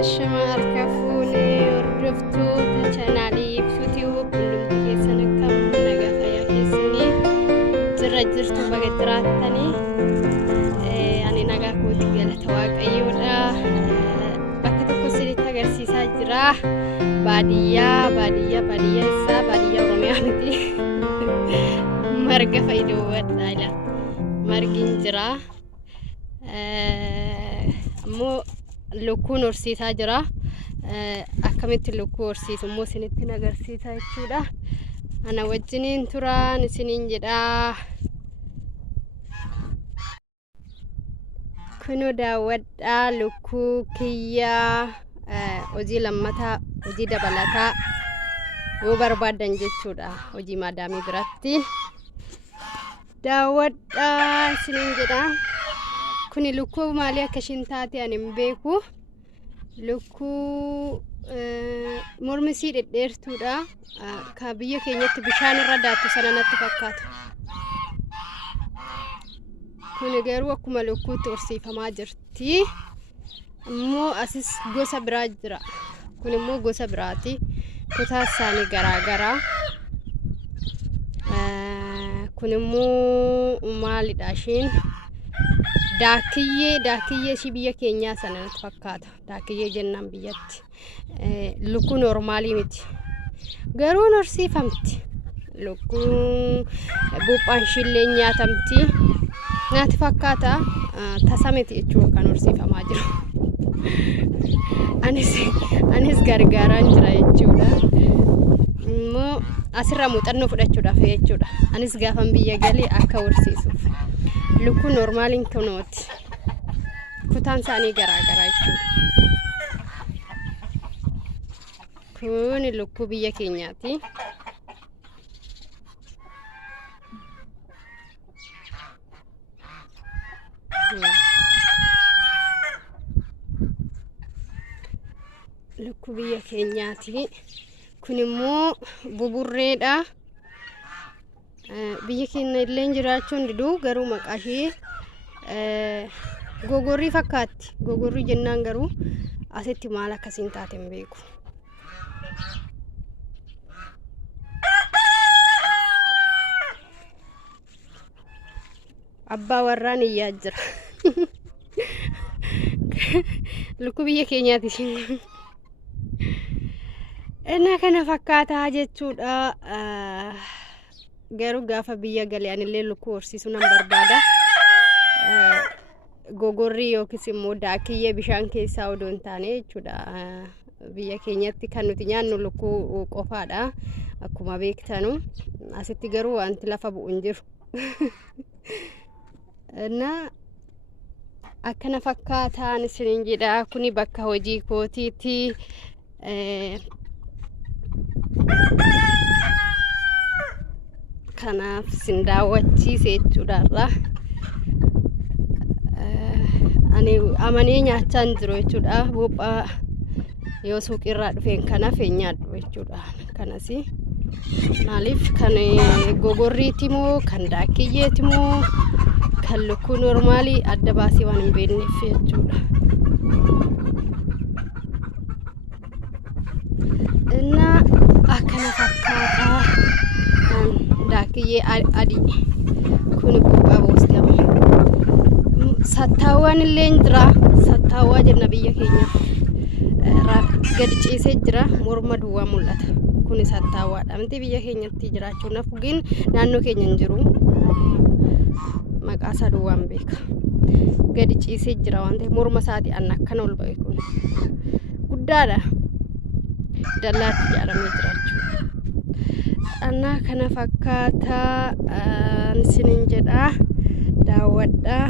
الشمال كفوني وردفتو تشانالي بسوتي وبلوم تيسن كم نجا فيا كيسني ترجرتو بقدراتني يعني نجا كوتي قالت واق أيودا بكتو كسري تجرسي ساجرا بادية إسا بادية روميانتي مرقة فايدو ودايلا مرقين جرا مو lukkuu horsiisaa jira akkamitti lukkuu horsiisu immoo isinitti agarsiisaa jechuudha ana wajjiniin turaan isiniin jedhaa kuno daawwadhaa lukkuu kiyyaa hojii lammataa hojii dabalataa yoo barbaadan jechuudha hojii maadaamii biratti daawwadhaa isiniin jedhaa kuni lukkuu maali akka shintaate ani mbeeku lukkuu mormisii dhedheertuudha ka biyya keenyatti bishaan irra daatu sanatti fakkaata kuni garuu akkuma lukkuutti horsiifamaa jirti immoo asis gosa biraa jira kun immoo gosa biraati kutaa isaanii garaagaraa kun immoo maalidha ishiin daakiyye shi biyya keenyaa sanatti fakkaata daakiyye jennaan biyyatti lukkuu normaalii miti garuu horsiifamti lukkuu buuphaan shillee nyaatamti naati fakkaata tasameti jechuudha kan horsiifamaa jiru anis gargaaraan jira jechuudha immoo asirra muuxannoo fudhachuudhaaf jechuudha anis gaafan biyya galee akka horsiisuuf lukkuu normaaliin kunooti kutaan isaanii garaagaraa jechuudha kun lukkuu biyya keenyaati lukkuu biyya keenyaati kun immoo buburreedha biyya keenya illee jiraachuun diduu garuu maqaa ishee gogorrii fakkaatti gogorrii jennaan garuu asitti maal akkasiin taate hin beeku abbaa warraan iyyaa jira lukkuu biyya keenyaati ishiin ena kana fakkaataa jechuudha garuu gaafa biyya galee anillee lukkuu horsiisuu nan barbaada gogorrii yookiis immoo daakiyyee bishaan keessaa odoo hin taane jechuudha biyya keenyatti kan nuti nyaannu lukkuu qofaadha akkuma beektanu asitti garuu wanti lafa bu'u hin jiru na akkana fakkaataan isiniin jedha kuni bakka hojii kootiiti kanaaf sin daawwachiise jechuudha ani amanee nyaachaa jiru jechuudha buuphaa yoo suuqirraa dhufeen kanaaf nyaadhu jechuudha kanasi maaliif kan gogorriiti moo kan daakiyyeeti moo kan lukkuu normaalii adda baasee waan hin beekneef jechuudha inna akkana fakkaataa daakiyye adii kun buuphaa boostama sattaawwan illee jira sattaawwaa jenna biyya keenya gadi ciisee jira morma duwwaa mul'ata kun sattaawwaadha miti biyya keenyatti jiraachuu naaf gin naannoo keenya hin jiru maqaa isaa duwwaan beeka gadi ciisee jira waan ta'eef morma isaati an akkana ol ba'e kun guddaadha dallaatti ijaaramee jiraachuu anna kana fakkaataa isiniin jedha daawwadhaa